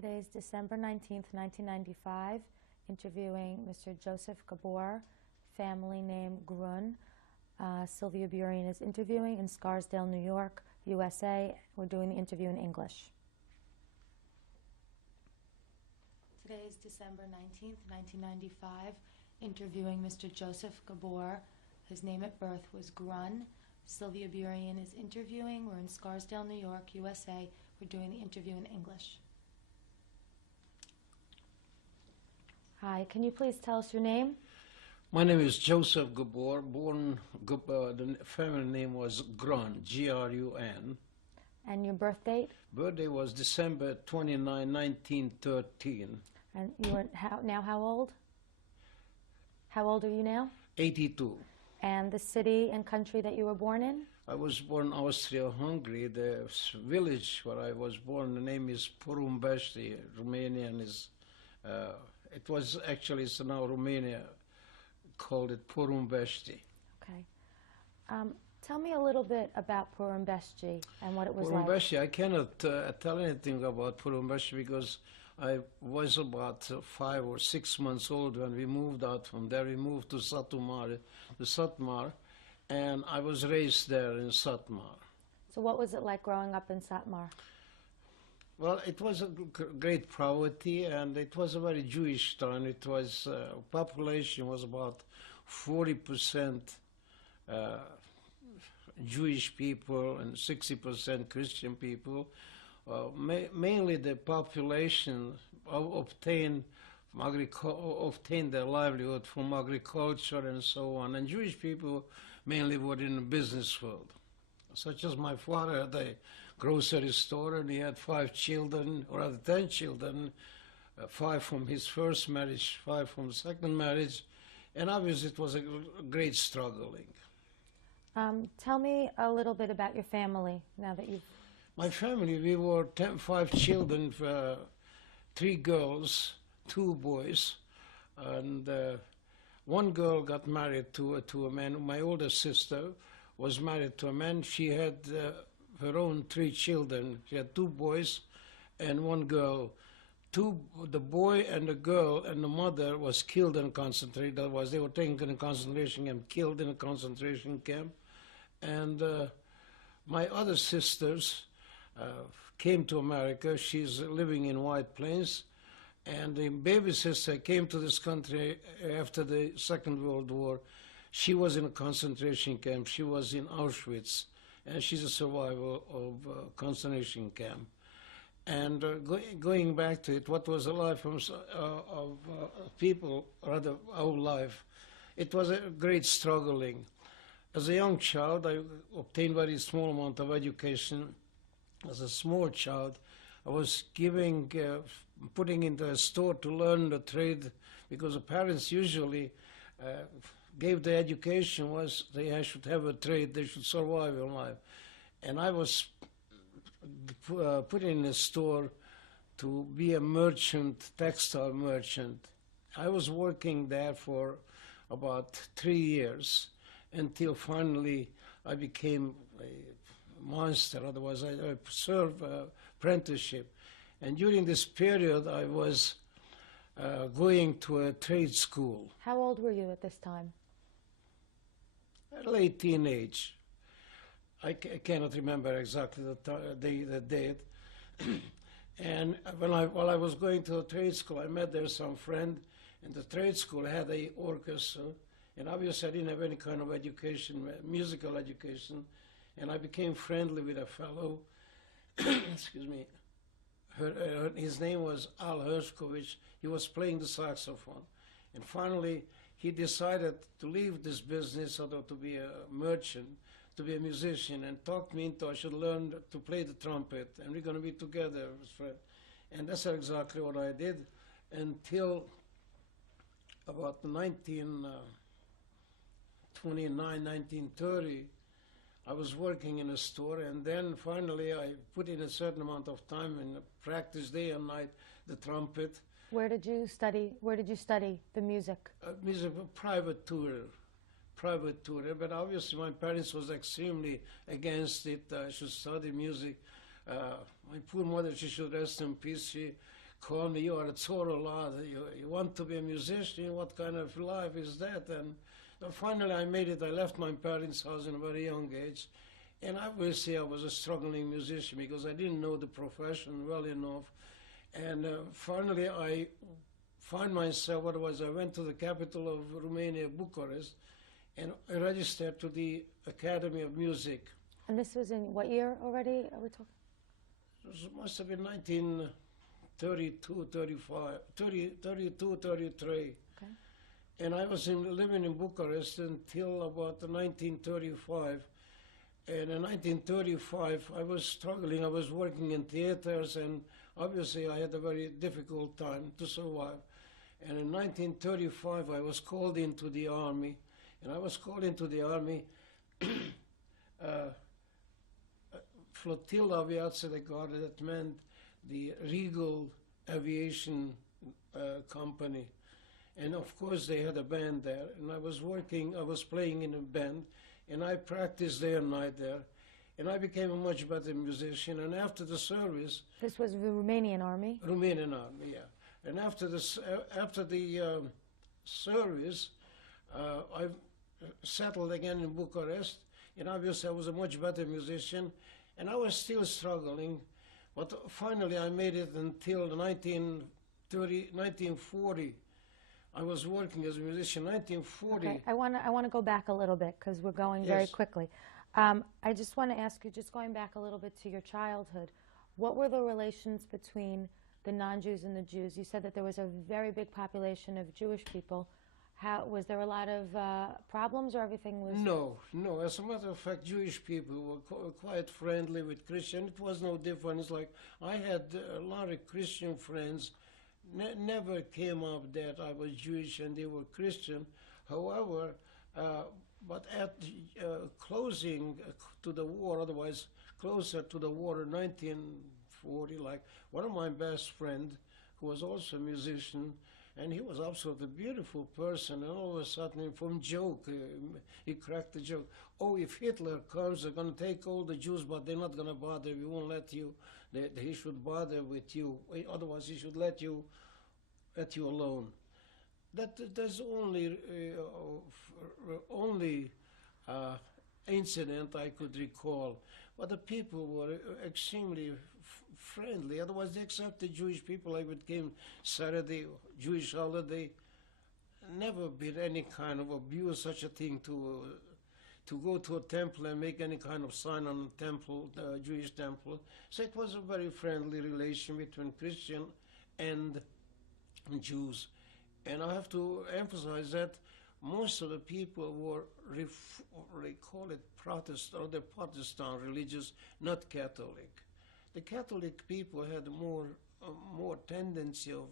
Today is December 19th, 1995, interviewing Mr. Joseph Gabor, family name Grun. Sylvia Burien is interviewing in Scarsdale, New York, USA. We're doing the interview in English. Today is December 19th, 1995, interviewing Mr. Joseph Gabor. His name at birth was Grun. Sylvia Burien is interviewing. We're in Scarsdale, New York, USA. We're doing the interview in English. Hi, can you please tell us your name? My name is Joseph Gabor. The family name was Grun, G-R-U-N. And your birth date? Birthday was December 29, 1913. And you are now how old? How old are you now? 82. And the city and country that you were born in? I was born in Austria-Hungary. The village where I was born, the name is Porumbesti. Romanian is... it was actually, it's now Romania, called it Porumbesti. Okay. Tell me a little bit about Porumbesti and what it was Porumbesti, like. I cannot tell anything about Porumbesti because I was about 5 or 6 months old when we moved out from there. We moved to Satmar, and I was raised there in Satmar. So what was it like growing up in Satmar? Well, it was a great poverty, and it was a very Jewish town. It was, population was about 40% Jewish people and 60% Christian people. Mainly the population obtained their livelihood from agriculture and so on. And Jewish people mainly were in the business world. Such as my father had a grocery store, and he had 5 children, or rather 10 children, 5 from his first marriage, 5 from the second marriage, and obviously it was a great struggling. Tell me a little bit about your family now that you've... My family, we were 5 children, 3 girls, 2 boys, and 1 girl got married to a man. My older sister was married to a man. She had her own 3 children. She had 2 boys and 1 girl. The boy and the girl and the mother was killed in concentration. That was, they were taken in concentration camp, killed in a concentration camp. And my other sisters came to America. She's living in White Plains. And the baby sister came to this country after the Second World War. She was in a concentration camp. She was in Auschwitz, and she's a survivor of a concentration camp. And going back to it, what was the life of people, rather our life, it was a great struggling. As a young child, I obtained very small amount of education. As a small child, I was putting into a store to learn the trade, because the parents usually gave the education was they should have a trade, they should survive in life. And I was put in a store to be a merchant, textile merchant. I was working there for about 3 years until finally I became a master, otherwise I served apprenticeship. And during this period I was going to a trade school. How old were you at this time? Late teenage. I cannot remember exactly the date. And while I was going to the trade school, I met there some friend, and the trade school had a orchestra, and obviously I didn't have any kind of education, musical education, and I became friendly with a fellow, excuse me, his name was Al Hershkovich. He was playing the saxophone, and finally he decided to leave this business, or to be a merchant, to be a musician, and talked me into I should learn to play the trumpet, and we're going to be together. And that's exactly what I did until about 1929, 1930. I was working in a store, and then finally I put in a certain amount of time and practiced day and night the trumpet. Where did you study the music? Music, private tutor, but obviously my parents was extremely against it. I should study music. My poor mother, she should rest in peace. She call me, you are a total lad. You want to be a musician? What kind of life is that? And finally I made it. I left my parents' house in a very young age. And obviously I was a struggling musician because I didn't know the profession well enough. And finally I find myself, otherwise I went to the capital of Romania, Bucharest, and I registered to the Academy of Music. And this was in what year already are we talking? It must have been 1932, 35, 32, 33. Okay. And I was living in Bucharest until about 1935. And in 1935, I was struggling. I was working in theaters, and obviously I had a very difficult time to survive. And in 1935, I was called into the army. And I was called into the army, Flotilla Aviația de Gardă, that meant the Regal Aviation Company. And of course they had a band there, and I was playing in a band, and I practiced day and night there, and I became a much better musician. And after the service... This was the Romanian army? Romanian army, yeah. And after the service, I settled again in Bucharest, and obviously I was a much better musician, and I was still struggling, but finally I made it until 1940. I was working as a musician. 1940. Okay, I want to go back a little bit because we're going very quickly. I just want to ask you, just going back a little bit to your childhood, what were the relations between the non-Jews and the Jews? You said that there was a very big population of Jewish people. Was there a lot of problems, or everything was... No. As a matter of fact, Jewish people were quite friendly with Christians. It was no different. It's like I had a lot of Christian friends. Never came up that I was Jewish and they were Christian. However, but at closing to the war, otherwise closer to the war in 1940, like one of my best friends, who was also a musician, and he was absolutely a beautiful person, and all of a sudden, from joke, he cracked the joke. Oh, if Hitler comes, they're going to take all the Jews, but they're not going to bother. We won't let you. He should bother with you. Otherwise, he should let you alone. That's only incident I could recall. But the people were extremely friendly. Otherwise, they accepted Jewish people. Like it came Saturday, Jewish holiday. Never been any kind of abuse, such a thing to go to a temple and make any kind of sign on a temple, the Jewish temple. So it was a very friendly relation between Christian and Jews. And I have to emphasize that most of the people were, they call it Protestant, or the Protestant religious, not Catholic. The Catholic people had more tendency of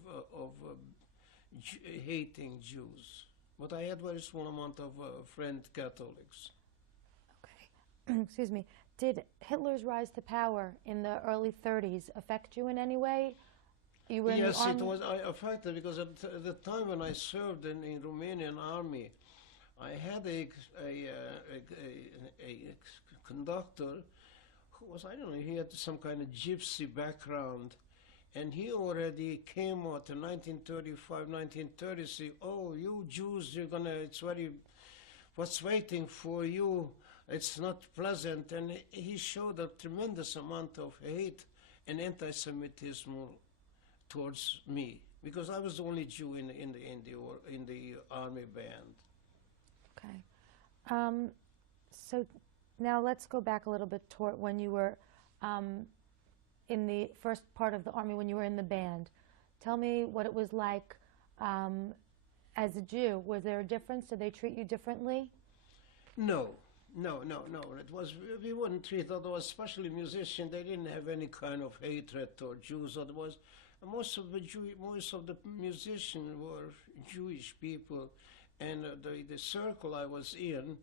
hating Jews. But I had very small amount of friend Catholics. Okay. Excuse me. Did Hitler's rise to power in the early 30s affect you in any way? You were Yes, in the army? it was affected because at the time when I served in the Romanian army, I had a conductor who was, I don't know, he had some kind of gypsy background, and he already came out in 1935, 1930, oh, you Jews, you're gonna, what's waiting for you, it's not pleasant, and he showed a tremendous amount of hate and anti-Semitism towards me, because I was the only Jew in the army band. Okay. So now let's go back a little bit toward when you were in the first part of the army, when you were in the band. Tell me what it was like as a Jew. Was there a difference? Did they treat you differently? No. It was, we wouldn't treat otherwise, especially musicians. They didn't have any kind of hatred toward Jews. Otherwise, most of the musicians were Jewish people, and the circle I was in,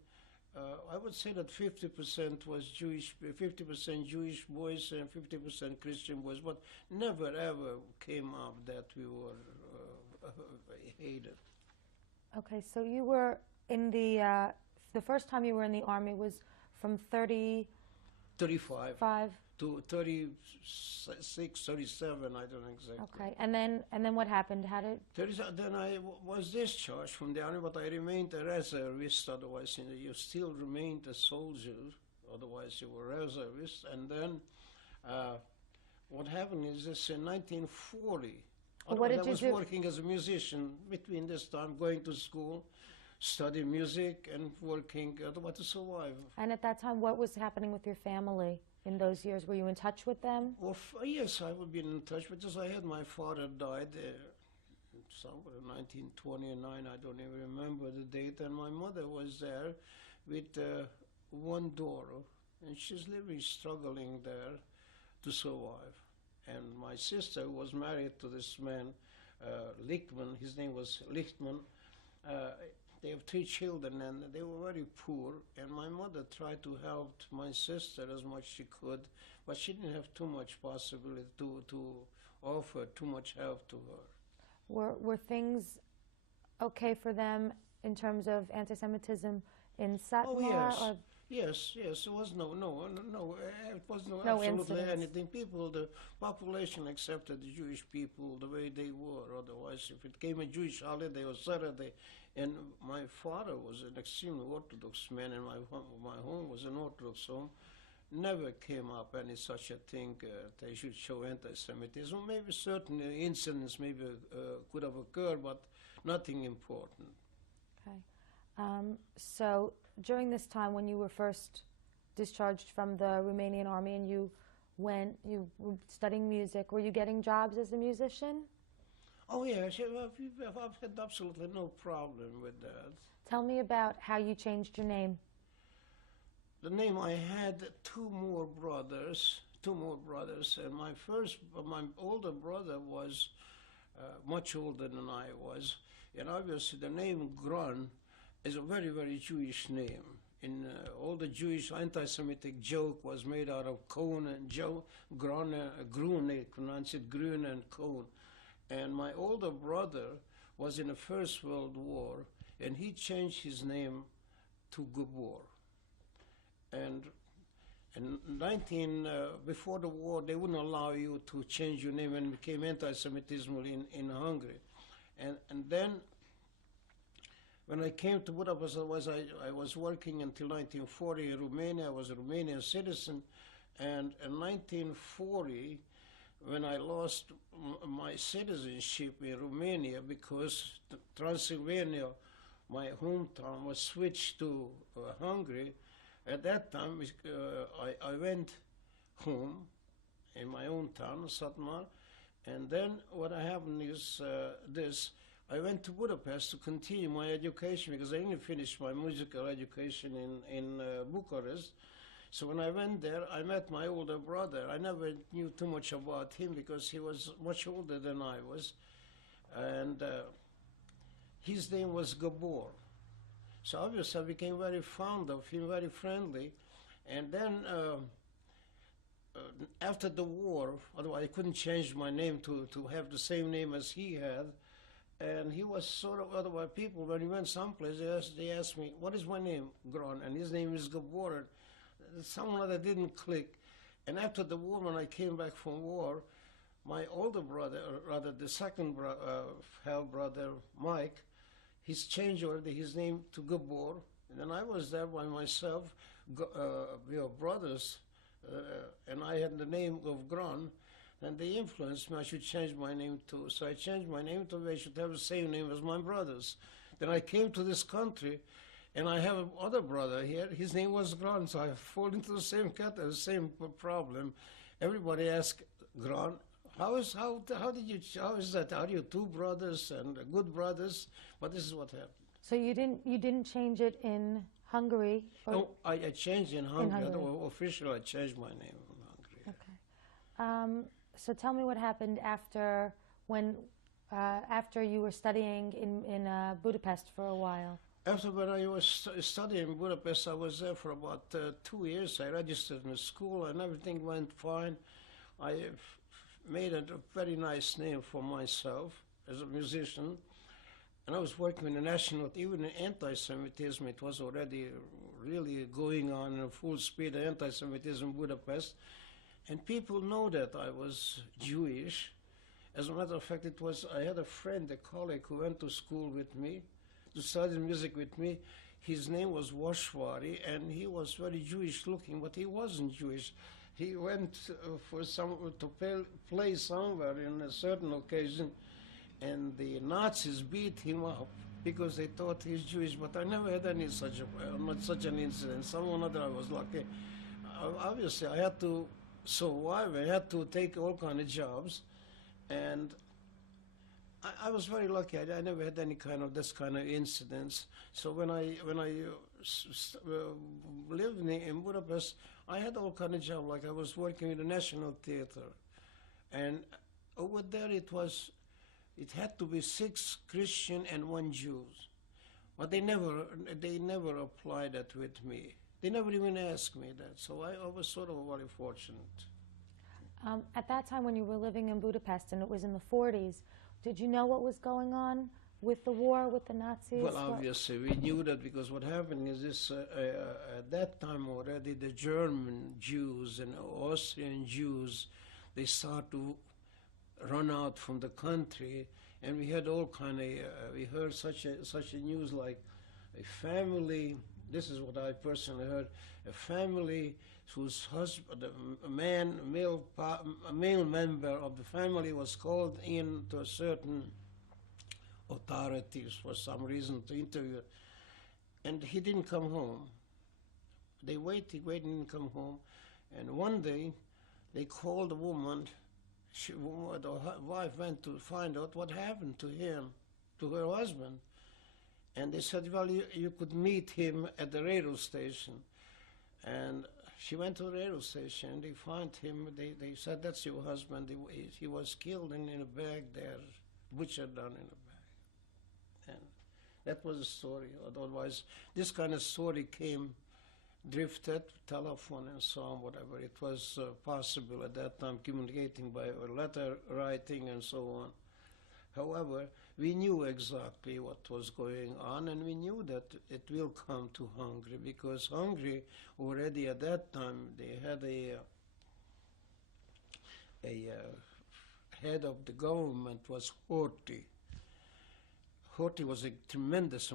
I would say that 50% was Jewish, 50% Jewish boys and 50% Christian boys, but never ever came up that we were hated. Okay, so you were in the first time you were in the army was from 35 to to 36, 37, I don't know exactly. Okay, and then what happened? How did? Then I was discharged from the army, but I remained a reservist. Otherwise, you still remained a soldier. Otherwise, you were a reservist. And then what happened is this in 1940. What did I you was do? working as a musician between this time, going to school, studying music, and working to survive. And at that time, what was happening with your family in those years? Were you in touch with them? Well, yes, I would be in touch because I had my father died somewhere in 1929. I don't even remember the date, and my mother was there with one daughter, and she's living, struggling there to survive. And my sister was married to this man, Lichtman. His name was Lichtman. They have 3 children, and they were very poor. And my mother tried to help my sister as much she could, but she didn't have too much possibility to offer too much help to her. Were things okay for them in terms of anti-Semitism in Satmar? Oh yes, or yes. It was no. It was no absolutely incidents. anything. The population accepted the Jewish people the way they were. Otherwise, if it came a Jewish holiday or Saturday, and my father was an extremely Orthodox man, and my home was an Orthodox home, never came up any such a thing they should show anti-Semitism. Maybe certain incidents maybe could have occurred, but nothing important. Okay. So during this time when you were first discharged from the Romanian army and you were studying music, were you getting jobs as a musician? Oh yes, I've had absolutely no problem with that. Tell me about how you changed your name. The name, I had two more brothers, and my older brother was much older than I was, and obviously the name Grun is a very, very Jewish name. In all the Jewish anti-Semitic joke was made out of cone and Grun, they pronounce it Grun and cone. And my older brother was in the First World War, and he changed his name to Gabor. And before the war, they wouldn't allow you to change your name, and it became anti-Semitism in Hungary. And then when I came to Budapest, I was working until 1940 in Romania. I was a Romanian citizen, and in 1940, when I lost my citizenship in Romania because Transylvania, my hometown, was switched to Hungary, at that time I went home in my own town, Satmar, and then what happened is I went to Budapest to continue my education because I only finished my musical education in Bucharest. So when I went there, I met my older brother. I never knew too much about him because he was much older than I was. And his name was Gabor. So obviously I became very fond of him, very friendly. And then after the war, otherwise I couldn't change my name to have the same name as he had. And he was sort of, otherwise people, when he went someplace, they asked me, what is my name, Gron? And his name is Gabor. Someone that didn't click. And after the war, when I came back from war, my older brother, or rather the second half brother, Mike, he's changed already his name to Gabor. And then I was there by myself, we were brothers, and I had the name of Gron. And they influenced me, I should change my name too. So I changed my name to, I should have the same name as my brothers. Then I came to this country, and I have another brother here. His name was Gron, so I fall into the same category, the same problem. Everybody asks, Gron, how is that? Are you two brothers and good brothers? But this is what happened. So you didn't change it in Hungary? No, I changed in Hungary. Hungary. Officially, I changed my name in Hungary. Okay. So tell me what happened after you were studying in Budapest for a while. After when I was studying in Budapest, I was there for about 2 years. I registered in the school and everything went fine. I made a very nice name for myself as a musician. And I was working in the national, even in anti-Semitism, it was already really going on in full speed, anti-Semitism in Budapest. And people know that I was Jewish. As a matter of fact, I had a friend, a colleague who went to school with me, to study music with me. His name was Washwari, and he was very Jewish looking, but he wasn't Jewish. He went to play somewhere in a certain occasion, and the Nazis beat him up because they thought he's Jewish. But I never had any not such an incident. Someone other I was lucky. Obviously, I had to survive. I had to take all kind of jobs, and I was very lucky. I never had any kind of this kind of incidents. So when I lived in Budapest, I had all kind of job. Like I was working in the National Theater, and over there it had to be 6 Christian and 1 Jews, but they never applied that with me. They never even asked me that. So I was sort of very fortunate. At that time when you were living in Budapest, and it was in the 40s, did you know what was going on with the war, with the Nazis? Well, obviously, we knew that because what happened is this, at that time already, the German Jews and Austrian Jews, they started to run out from the country, and we had all kind of, we heard such a news like a family, this is what I personally heard, a family whose husband, a male member of the family was called in to a certain authorities for some reason to interview, and he didn't come home. They waited, didn't come home, and one day they called the woman. The wife went to find out what happened to him, to her husband, and they said, well, you could meet him at the railroad station. And she went to the railroad station, they found him, they said, that's your husband, he was killed in a bag there, butchered down in a bag. And that was the story. Otherwise, this kind of story drifted, telephone and so on, whatever. It was possible at that time, communicating by letter writing and so on. However, we knew exactly what was going on, and we knew that it will come to Hungary, because Hungary already at that time, they had a head of the government was Horthy. Horthy was a tremendous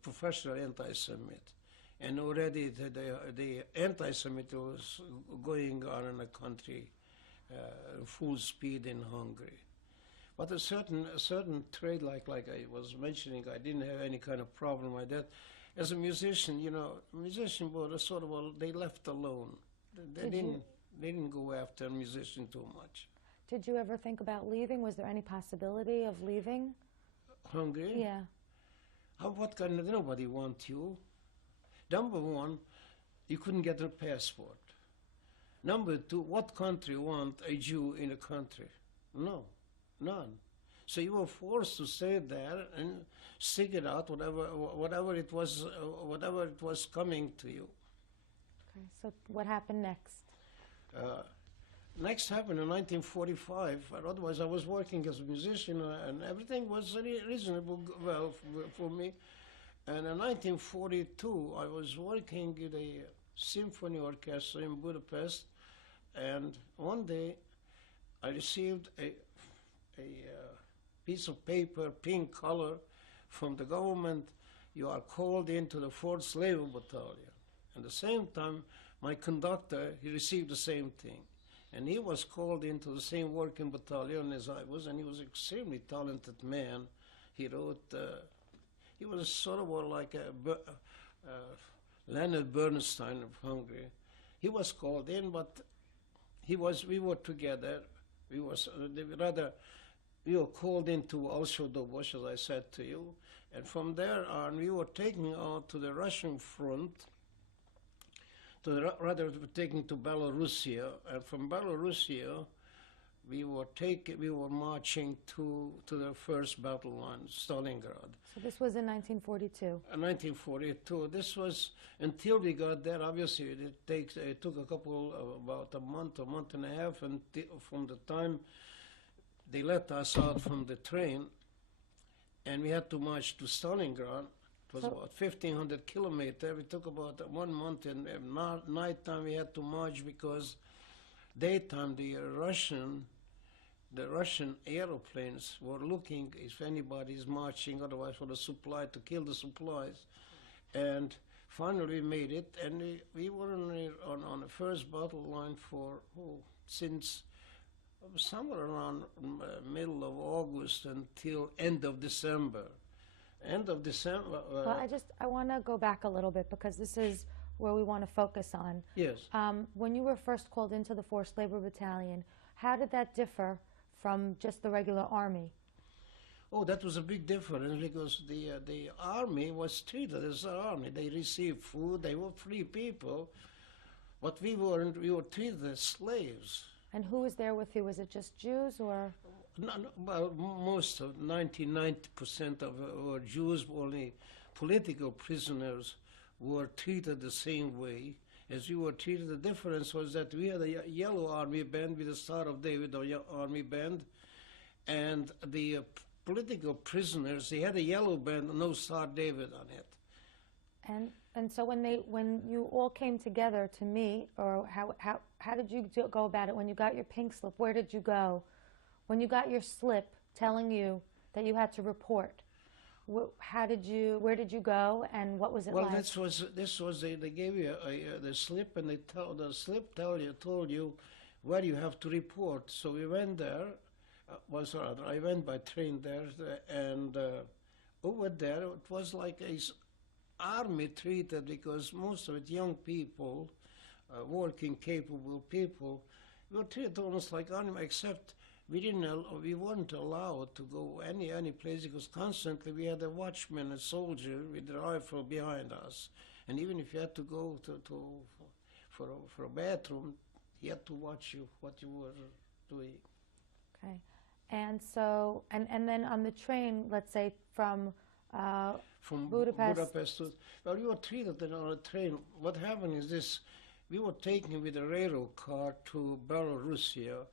professional anti-Semite. And already the anti-Semitism was going on in the country full speed in Hungary. But a certain trade, like I was mentioning, I didn't have any kind of problem like that. As a musician, musicians were sort of, they left alone. They didn't go after a musician too much. Did you ever think about leaving? Was there any possibility of leaving? Hungary? Yeah. What kind of, nobody wants you. Number one, you couldn't get a passport. Number two, what country want a Jew in a country? No, none. So you were forced to stay there and stick it out, whatever it was coming to you. Okay. So what happened next? Next happened in 1945. Otherwise, I was working as a musician, and everything was reasonable well for me. And in 1942, I was working in a symphony orchestra in Budapest, and one day I received a piece of paper, pink color, from the government. You are called into the 4th Labor Battalion. At the same time, my conductor, he received the same thing. And he was called into the same working battalion as I was, and he was an extremely talented man. He wrote... he was sort of like a Leonard Bernstein of Hungary. He was called in, but we were together. We were called into Alsó-Dobos, as I said to you, and from there on we were taken out to the Russian front, taken to Belarusia, and from Belarusia we were marching to the first battle line, Stalingrad. So this was in 1942? In 1942. This was, until we got there, obviously it took about a month and a half, and from the time they let us out from the train, and we had to march to Stalingrad. It was about 1,500 kilometers. It took about 1 month, and at night time we had to march because daytime the Russian aeroplanes were looking if anybody is marching, otherwise for the supply, to kill the supplies. And finally we made it, and we were on the first battle line for, since somewhere around middle of August until end of December. End of December. Well, I want to go back a little bit because this is where we want to focus on. Yes. When you were first called into the Forced Labor Battalion, how did that differ from just the regular army? Oh, that was a big difference because the army was treated as an army. They received food. They were free people, but we weren't. We were treated as slaves. And who was there with you? Was it just Jews or? No, well, most of 90% of were Jews. Only political prisoners were treated the same way as we were treated. The difference was that we had a yellow army band with the Star of David, or army band, and the political prisoners, they had a yellow band, no Star David on it. And so when you all came together to meet, or how did you go about it? When you got your pink slip, where did you go? When you got your slip telling you that you had to report, where did you go, and what was it like? Well, this was they gave you the slip, and the slip told you where you have to report. So we went there. I went by train there, and over there it was like a army treated, because most of it young people, working capable people, were treated almost like army, except we weren't allowed to go any place, because constantly we had a watchman, a soldier with a rifle behind us, and even if you had to go for a bathroom, he had to watch you what you were doing. Okay. And so, and then on the train, let's say from Budapest to, well, you were treated on a train. What happened is this: we were taken with a railroad car to Belarusia,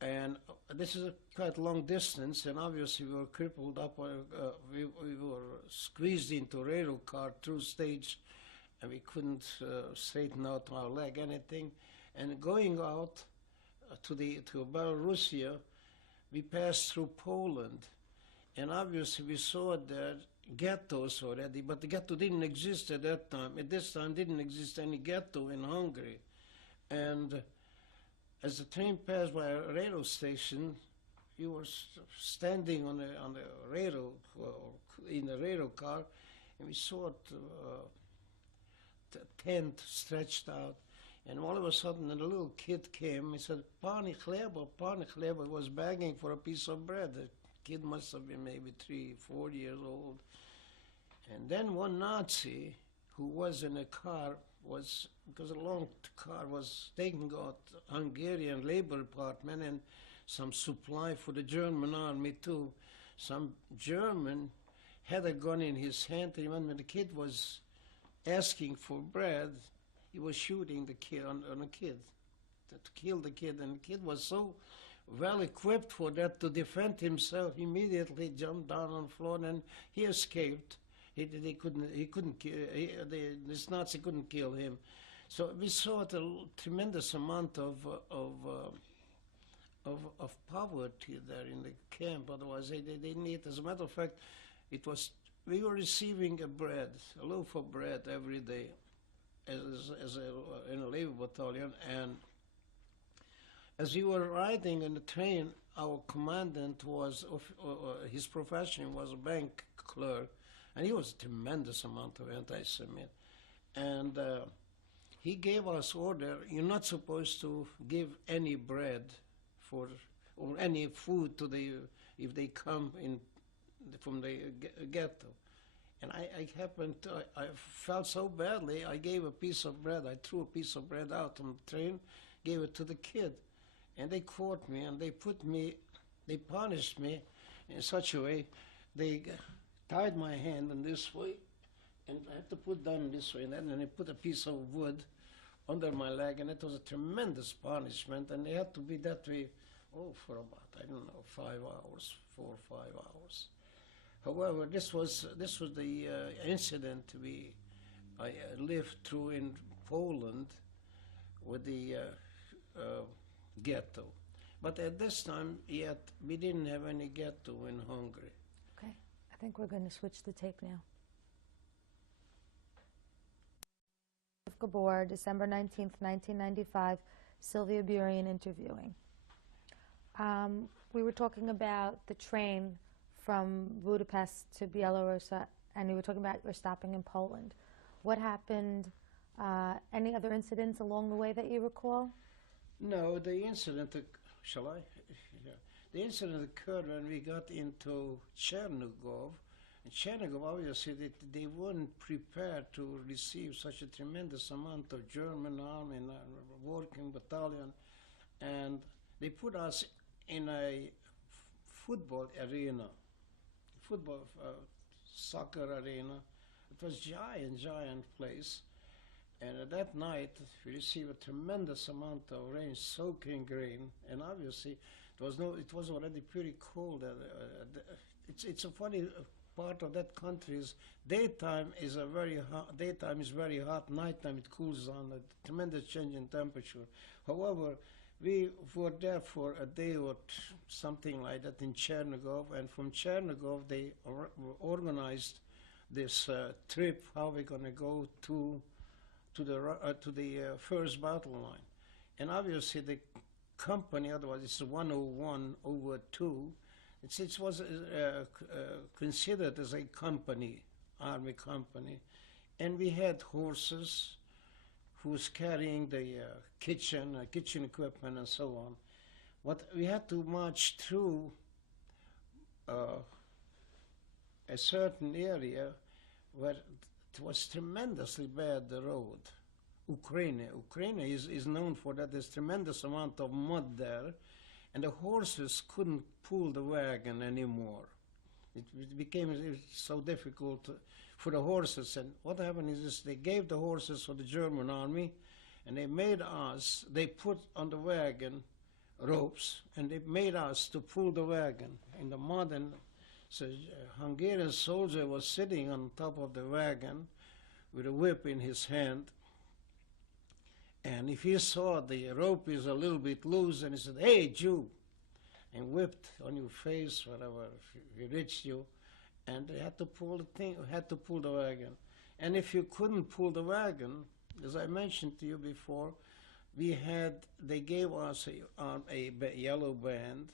and this is a quite long distance, and obviously we were crippled up. We were squeezed into a railroad car through stage, and we couldn't straighten out our leg, anything. And going out to Belarusia, we passed through Poland, and obviously we saw there ghettos already, but the ghetto didn't exist at that time. At this time, didn't exist any ghetto in Hungary. And as the train passed by a railroad station, we were standing on the railroad, in the railroad car, and we saw the tent stretched out. And all of a sudden, a little kid came. He said, "Pani chleba, pani chleba." He was begging for a piece of bread. The kid must have been maybe 3, 4 years old. And then one Nazi who was in a car because a long car was taking out Hungarian Labor Department and some supply for the German army too. Some German had a gun in his hand, and when the kid was asking for bread, he was shooting the kid on a kid to kill the kid, and the kid was so well equipped for that to defend himself. He immediately jumped down on the floor, and he escaped. This Nazi couldn't kill him. So we saw a tremendous amount of poverty there in the camp. Otherwise, they didn't eat. As a matter of fact, we were receiving a loaf of bread every day, in a labor battalion, and as we were riding in the train, our commandant his profession was a bank clerk, and he was a tremendous amount of anti-Semite, and he gave us order: you're not supposed to give any bread or any food if they come in from the ghetto. And I felt so badly, I gave a piece of bread. I threw a piece of bread out on the train, gave it to the kid. And they caught me, and they punished me in such a way. They tied my hand in this way, and I had to put down this way, and then they put a piece of wood under my leg, and it was a tremendous punishment, and they had to be that way, for about, 4 or 5 hours. However, this was the incident I lived through in Poland with the ghetto. But at this time, yet, we didn't have any ghetto in Hungary. Okay, I think we're going to switch the tape now. Gabor, December 19th, 1995, Sylvia Burian interviewing. We were talking about the train from Budapest to Belarus, and you were talking about your stopping in Poland. What happened? Any other incidents along the way that you recall? No, the incident, shall I? Yeah. The incident occurred when we got into Chernigov. In Chernigov, obviously, they weren't prepared to receive such a tremendous amount of German army and working battalion, and they put us in a football arena, soccer arena. It was giant place. And at that night, we received a tremendous amount of rain, soaking rain, and obviously it was already pretty cold. It's a funny part of that country is daytime is very hot, nighttime it cools down, a tremendous change in temperature. However, we were there for a day or something like that in Chernigov, and from Chernigov they organized this trip, how we're going to go to the first battle line. And obviously the company, otherwise it's 101 over 2, it was considered as a company, army company. And we had horses who was carrying the kitchen equipment and so on. But we had to march through a certain area where it was tremendously bad, the road. Ukraine is known for that. There's tremendous amount of mud there, and the horses couldn't pull the wagon anymore. It became so difficult for the horses. And what happened is they gave the horses for the German army, and they put on the wagon ropes, and they made us to pull the wagon in the mud. And so a Hungarian soldier was sitting on top of the wagon with a whip in his hand. And if he saw the rope is a little bit loose, and he said, "Hey, Jew," and whipped on your face, whatever, he reached you, and they had to pull the wagon. And if you couldn't pull the wagon, as I mentioned to you before, they gave us a yellow band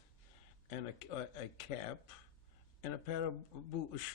and a cap and a pair of shoes.